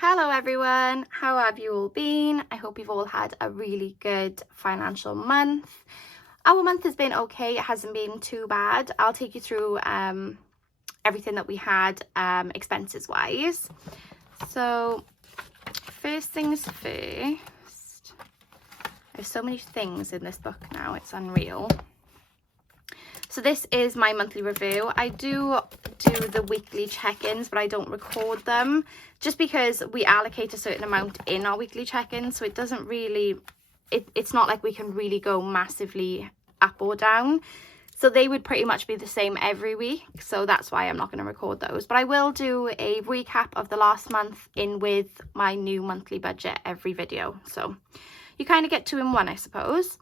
Hello everyone, how have you all been? I hope you've all had a really good financial month. Our month has been okay, it hasn't been too bad. I'll take you through everything that we had expenses wise. So first things first, there's so many things in this book now, it's unreal. So this is my monthly review. I do the weekly check-ins, but I don't record them just because we allocate a certain amount in our weekly check-ins. So it doesn't really, it's not like we can really go massively up or down. So they would pretty much be the same every week. So that's why I'm not going to record those. But I will do a recap of the last month in with my new monthly budget every video. So you kind of get two in one, I suppose.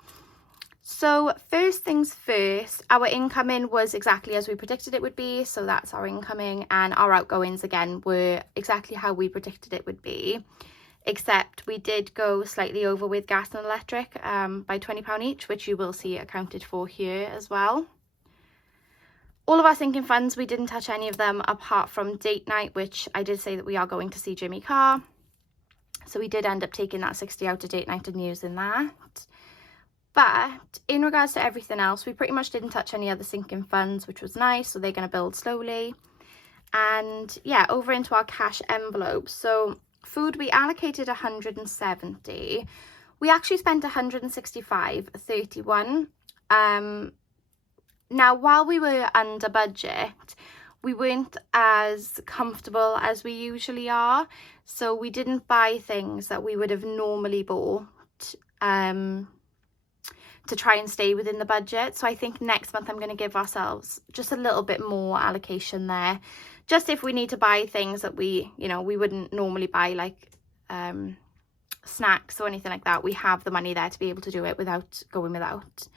So first things first, our incoming was exactly as we predicted it would be. So that's our incoming, and our outgoings again were exactly how we predicted it would be, except we did go slightly over with gas and electric by £20 each, which you will see accounted for here as well. All of our sinking funds, we didn't touch any of them apart from date night, which I did say that we are going to see Jimmy Carr. So we did end up taking that 60 out of date night and using that. But in regards to everything else, we pretty much didn't touch any other sinking funds, which was nice. So they're going to build slowly. And yeah, over into our cash envelope. So food, we allocated 170. We actually spent 165.31. Now, while we were under budget, we weren't as comfortable as we usually are. So we didn't buy things that we would have normally bought. To try and stay within the budget. So I think next month I'm going to give ourselves just a little bit more allocation there, just if we need to buy things that we wouldn't normally buy, like snacks or anything like that. We have the money there to be able to do it without going without.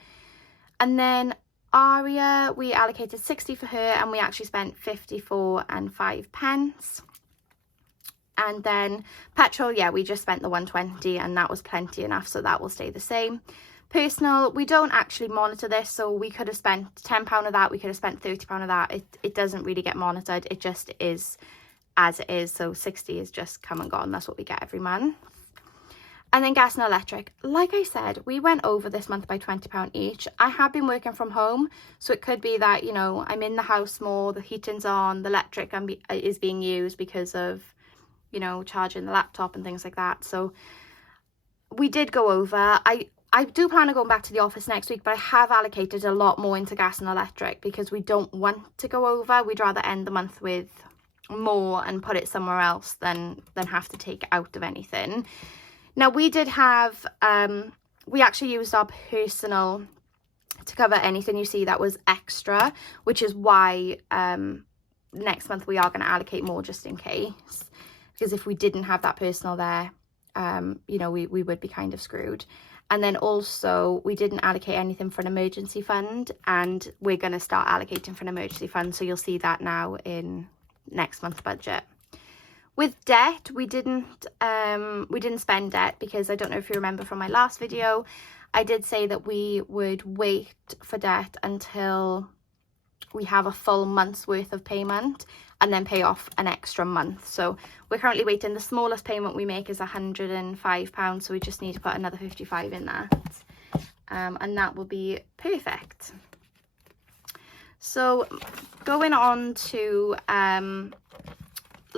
And then Aria, we allocated 60 for her, and we actually spent 54 and 5 pence. And then petrol, yeah, we just spent the 120, and that was plenty enough, so that will stay the same. Personal, we don't actually monitor this, so we could have spent £10 of that, we could have spent £30 of that. It doesn't really get monitored, it just is as it is. So 60 is just come and gone, that's what we get every month. And then gas and electric, like I said, we went over this month by £20 each. I have been working from home, so it could be that, you know, I'm in the house more, the heating's on, the electric is being used because of, you know, charging the laptop and things like that. So we did go over. I do plan on going back to the office next week, but I have allocated a lot more into gas and electric because we don't want to go over. We'd rather end the month with more and put it somewhere else than have to take out of anything. Now, we did have, we actually used our personal to cover anything you see that was extra, which is why next month we are going to allocate more just in case. Because if we didn't have that personal there, you know, we would be kind of screwed. And then also we didn't allocate anything for an emergency fund, and we're going to start allocating for an emergency fund. So you'll see that now in next month's budget. With debt, we didn't spend debt because I don't know if you remember from my last video, I did say that we would wait for debt until we have a full month's worth of payment and then pay off an extra month. So we're currently waiting. The smallest payment we make is £105, so we just need to put another 55 in that, and that will be perfect. So going on to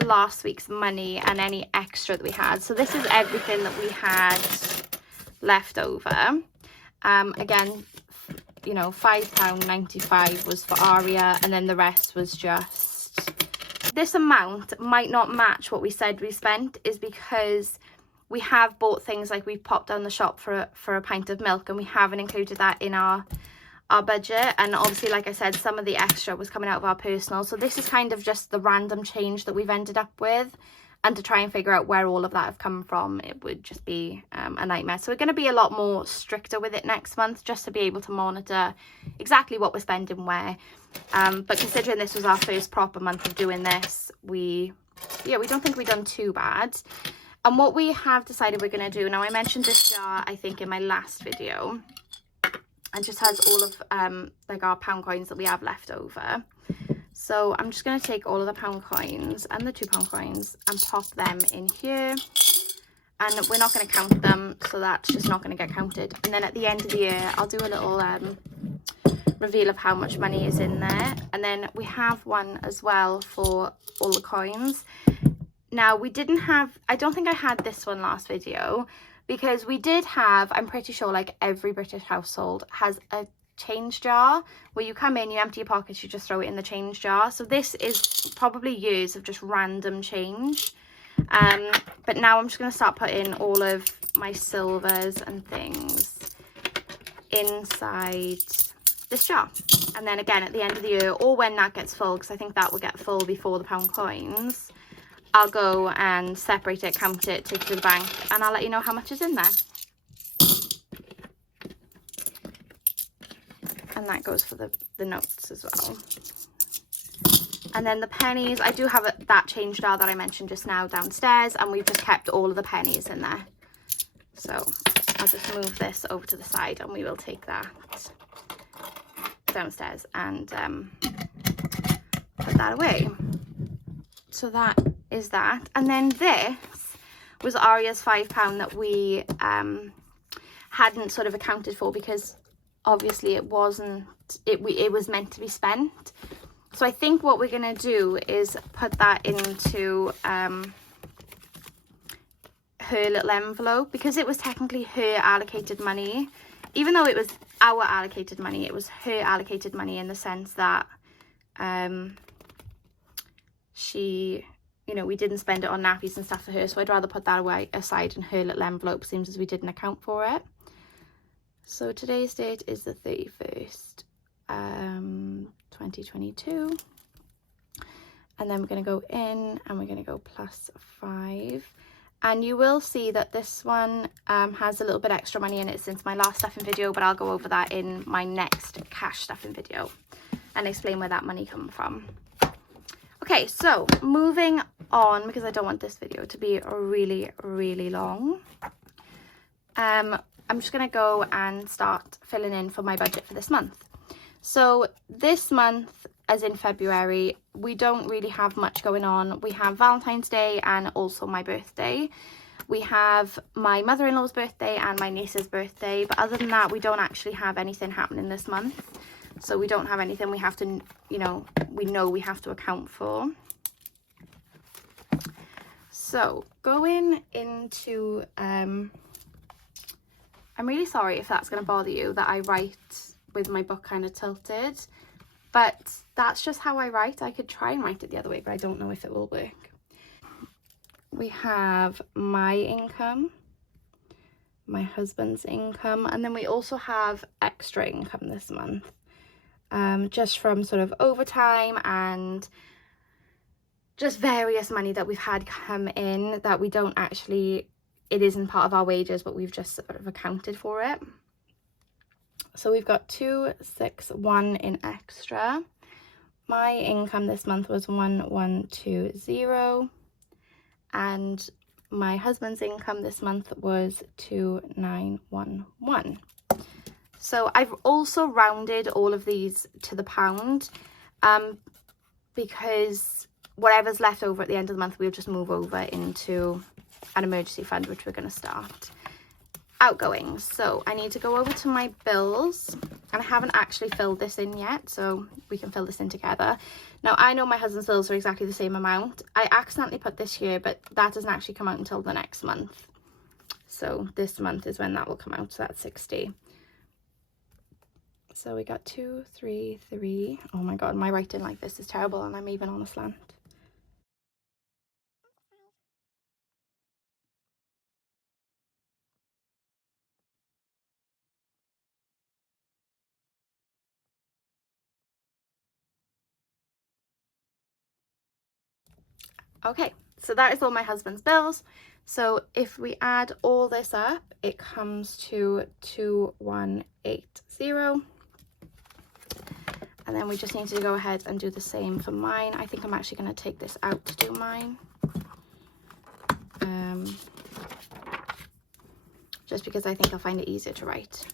last week's money and any extra that we had. So this is everything that we had left over. Again, you know, £5.95 was for Aria, and then the rest was just, this amount might not match what we said we spent, is because we have bought things like we've popped down the shop for a pint of milk, and we haven't included that in our budget. And obviously, like I said, some of the extra was coming out of our personal, so this is kind of just the random change that we've ended up with. And to try and figure out where all of that have come from, it would just be a nightmare. So we're going to be a lot more stricter with it next month, just to be able to monitor exactly what we're spending where. But considering this was our first proper month of doing this, we don't think we've done too bad. And what we have decided we're going to do, now I mentioned this jar, I think, in my last video, and just has all of like our pound coins that we have left over. So I'm just going to take all of the pound coins and the £2 coins and pop them in here. And we're not going to count them, so that's just not going to get counted. And then at the end of the year, I'll do a little reveal of how much money is in there. And then we have one as well for all the coins. Now, we didn't have, I don't think I had this one last video, because we did have, I'm pretty sure like every British household has a change jar where you come in, you empty your pockets, you just throw it in the change jar. So this is probably years of just random change. But now I'm just going to start putting all of my silvers and things inside this jar. And then again at the end of the year, or when that gets full, because I think that will get full before the pound coins, I'll go and separate it, count it, take it to the bank, and I'll let you know how much is in there. And that goes for the notes as well. And then the pennies, I do have that change jar that I mentioned just now downstairs, and we've just kept all of the pennies in there. So I'll just move this over to the side and we will take that downstairs and put that away. So that is that. And then this was Aria's £5 that we hadn't sort of accounted for, because obviously it wasn't, it was meant to be spent. So I think what we're going to do is put that into her little envelope, because it was technically her allocated money. Even though it was our allocated money, it was her allocated money in the sense that she, you know, we didn't spend it on nappies and stuff for her. So I'd rather put that away aside in her little envelope, seems as we didn't account for it. So today's date is the 31st, 2022. And then we're going to go in and we're going to go +5. And you will see that this one has a little bit extra money in it since my last stuffing video, but I'll go over that in my next cash stuffing video and explain where that money comes from. Okay, so moving on, because I don't want this video to be really, really long. I'm just going to go and start filling in for my budget for this month. So this month, as in February, we don't really have much going on. We have Valentine's Day and also my birthday. We have my mother-in-law's birthday and my niece's birthday. But other than that, we don't actually have anything happening this month. So we don't have anything we have to, you know we have to account for. So going into, I'm really sorry if that's going to bother you that I write with my book kind of tilted, but that's just how I write. I could try and write it the other way, but I don't know if it will work. We have my income, my husband's income, and then we also have extra income this month, just from sort of overtime and just various money that we've had come in that we don't actually, it isn't part of our wages, but we've just sort of accounted for it. So we've got 261 in extra. My income this month was 1120, and my husband's income this month was 2911. So I've also rounded all of these to the pound, because whatever's left over at the end of the month, we'll just move over into an emergency fund, which we're going to start. Outgoings. So I need to go over to my bills, and I haven't actually filled this in yet, so we can fill this in together. Now I know my husband's bills are exactly the same amount. I accidentally put this here, but that doesn't actually come out until the next month. So this month is when that will come out, so that's 60. So we got 233. Oh my god, my writing like this is terrible, and I'm even on a slant. Okay, so that is all my husband's bills. So if we add all this up, it comes to 2180. And then we just need to go ahead and do the same for mine. I think I'm actually going to take this out to do mine. Just because I think I'll find it easier to write.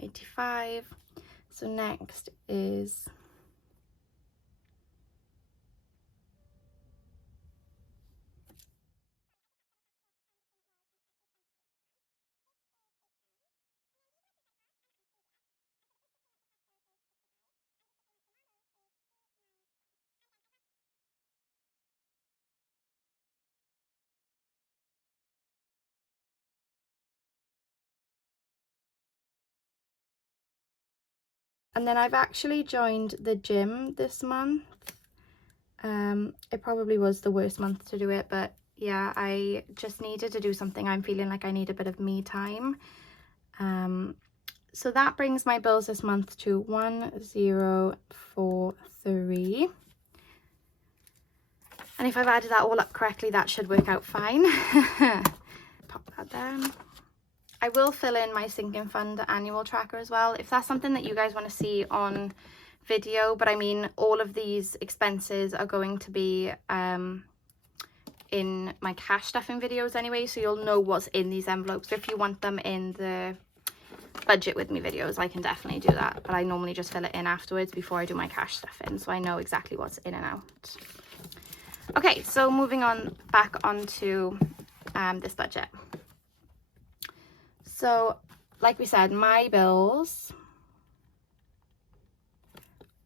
£1.85. So next is and then I've actually joined the gym this month. It probably was the worst month to do it, but yeah, I just needed to do something. I'm feeling like I need a bit of me time. So that brings my bills this month to 1043. And if I've added that all up correctly, that should work out fine. Pop that down. I will fill in my sinking fund annual tracker as well, if that's something that you guys want to see on video. But I mean, all of these expenses are going to be in my cash stuffing videos anyway, so you'll know what's in these envelopes. If you want them in the budget with me videos, I can definitely do that, but I normally just fill it in afterwards before I do my cash stuffing, so I know exactly what's in and out. Okay, so moving on back onto this budget. So like we said, my bills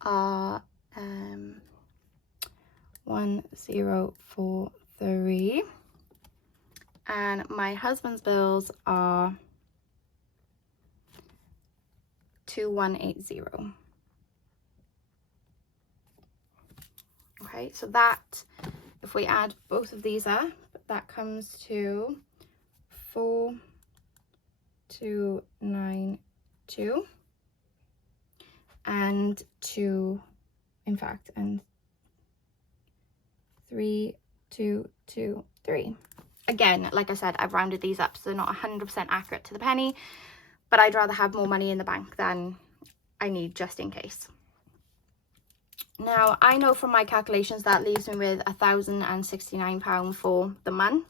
are 1043, and my husband's bills are 2180. Okay, so that, if we add both of these up, that comes to 4292 and 3223. Again, like I said, I've rounded these up, so they're not 100% accurate to the penny, but I'd rather have more money in the bank than I need just in case. Now, I know from my calculations that leaves me with £1,069 for the month.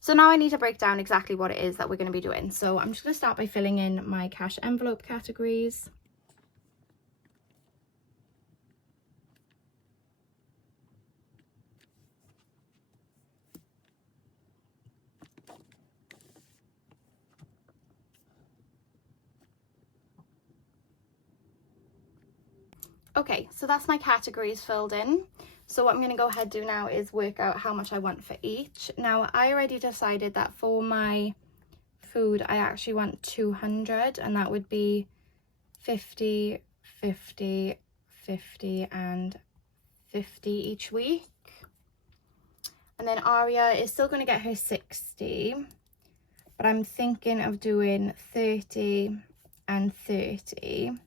So now I need to break down exactly what it is that we're going to be doing. So I'm just going to start by filling in my cash envelope categories. Okay, so that's my categories filled in. So what I'm going to go ahead and do now is work out how much I want for each. Now, I already decided that for my food, I actually want 200, and that would be 50, 50, 50, and 50 each week. And then Aria is still going to get her 60, but I'm thinking of doing 30 and 30.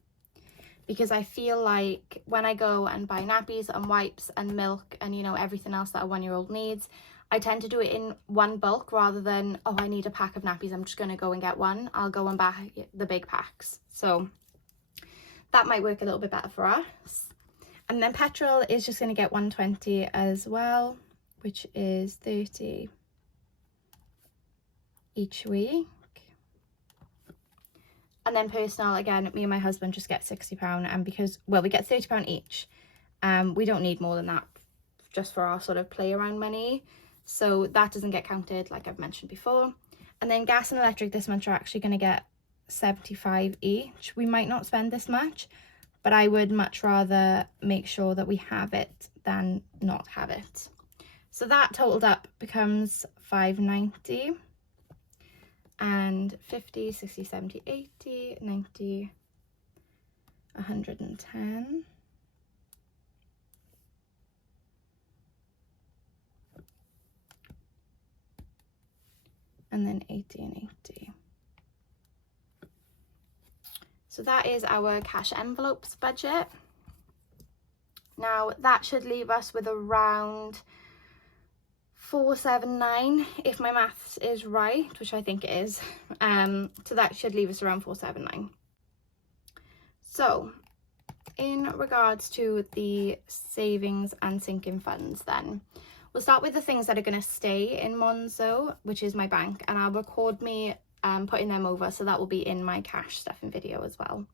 Because I feel like when I go and buy nappies and wipes and milk and, you know, everything else that a 1-year-old needs, I tend to do it in one bulk rather than, oh, I need a pack of nappies, I'm just going to go and get one. I'll go and buy the big packs. So that might work a little bit better for us. And then petrol is just going to get 120 as well, which is 30 each week. And then personal, again, me and my husband just get £60, and because, well, we get £30 each. We don't need more than that just for our sort of play around money. So that doesn't get counted, like I've mentioned before. And then gas and electric this month are actually going to get 75 each. We might not spend this much, but I would much rather make sure that we have it than not have it. So that totaled up becomes 590. And 50, 60, 70, 80, 90, 110. And then 80 and 80. So that is our cash envelopes budget. Now that should leave us with around 479 if my maths is right, which I think it is. So that should leave us around 479. So in regards to the savings and sinking funds, then we'll start with the things that are going to stay in Monzo, which is my bank, and I'll record me putting them over, so that will be in my cash stuffing video as well.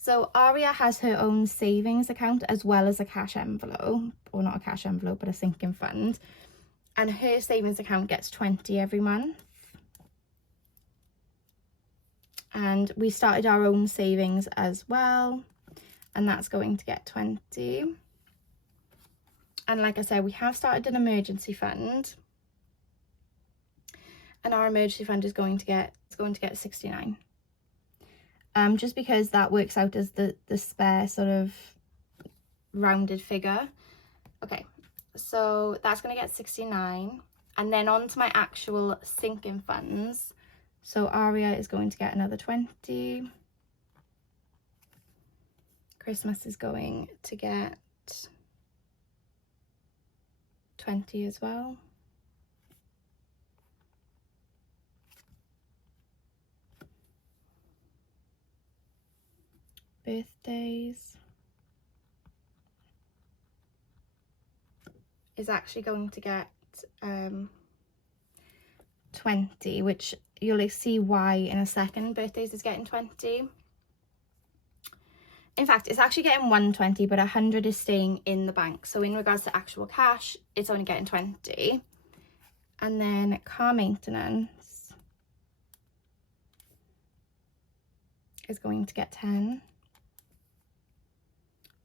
So Aria has her own savings account as well as a cash envelope, or not a cash envelope, but a sinking fund. And her savings account gets 20 every month. And we started our own savings as well, and that's going to get 20. And like I said, we have started an emergency fund, and our emergency fund is going to get 69. Just because that works out as the spare sort of rounded figure. Okay, so that's going to get 69, and then on to my actual sinking funds. So Aria is going to get another 20. Christmas is going to get 20 as well. Birthdays is actually going to get 20, which you'll see why in a second. Birthdays is getting 20. In fact, it's actually getting 120, but 100 is staying in the bank. So in regards to actual cash, it's only getting 20. And then car maintenance is going to get 10.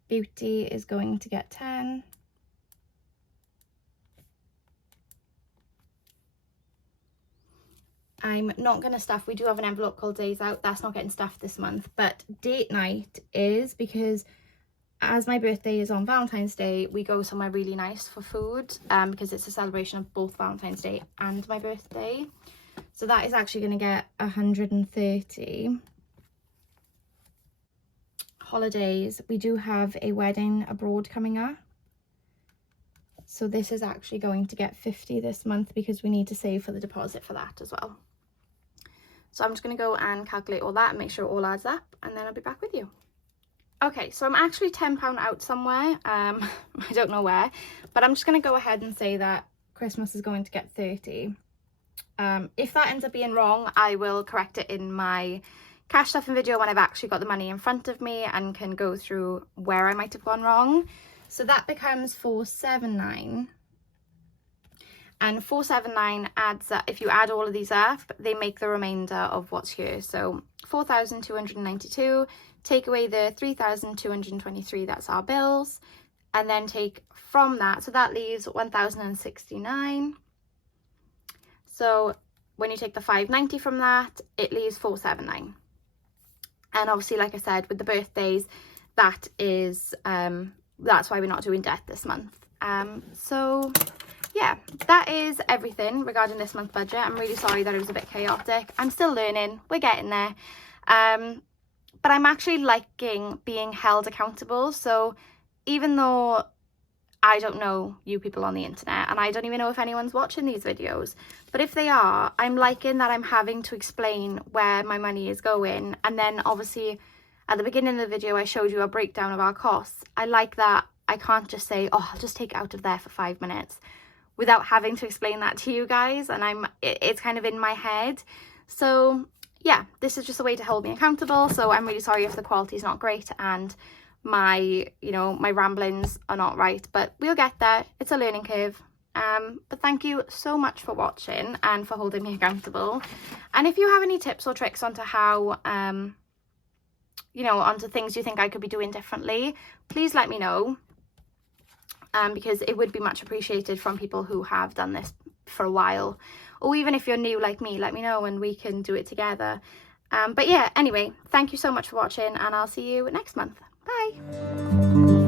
Beauty is going to get 10. I'm not going to stuff. We do have an envelope called Days Out. That's not getting stuffed this month. But date night is, because as my birthday is on Valentine's Day, we go somewhere really nice for food, because it's a celebration of both Valentine's Day and my birthday. So that is actually going to get 130. Holidays, we do have a wedding abroad coming up, so this is actually going to get 50 this month because we need to save for the deposit for that as well. So I'm just going to go and calculate all that and make sure it all adds up, and then I'll be back with you. Okay, so I'm actually £10 out somewhere. I don't know where, but I'm just going to go ahead and say that Christmas is going to get 30. If that ends up being wrong, I will correct it in my cash stuffing video when I've actually got the money in front of me and can go through where I might have gone wrong. So that becomes 479, and 479 adds up. If you add all of these up, they make the remainder of what's here. So 4,292, take away the 3,223, that's our bills, and then take from that, so that leaves 1,069. So when you take the 590 from that, it leaves 479. And obviously, like I said, with the birthdays, that is that's why we're not doing debt this month. So yeah, that is everything regarding this month's budget. I'm really sorry that it was a bit chaotic. I'm still learning, we're getting there. But I'm actually liking being held accountable. So even though I don't know you people on the internet, and I don't even know if anyone's watching these videos, but if they are, I'm liking that I'm having to explain where my money is going. And then obviously at the beginning of the video, I showed you a breakdown of our costs. I like that I can't just say, oh, I'll just take it out of there for 5 minutes without having to explain that to you guys. And it's kind of in my head. So yeah, this is just a way to hold me accountable. So I'm really sorry if the quality is not great and my ramblings are not right, but we'll get there. It's a learning curve. But thank you so much for watching and for holding me accountable. And if you have any tips or tricks onto how onto things you think I could be doing differently, please let me know, because it would be much appreciated from people who have done this for a while. Or even if you're new like me, let me know and we can do it together. But yeah, anyway, thank you so much for watching, and I'll see you next month. Bye.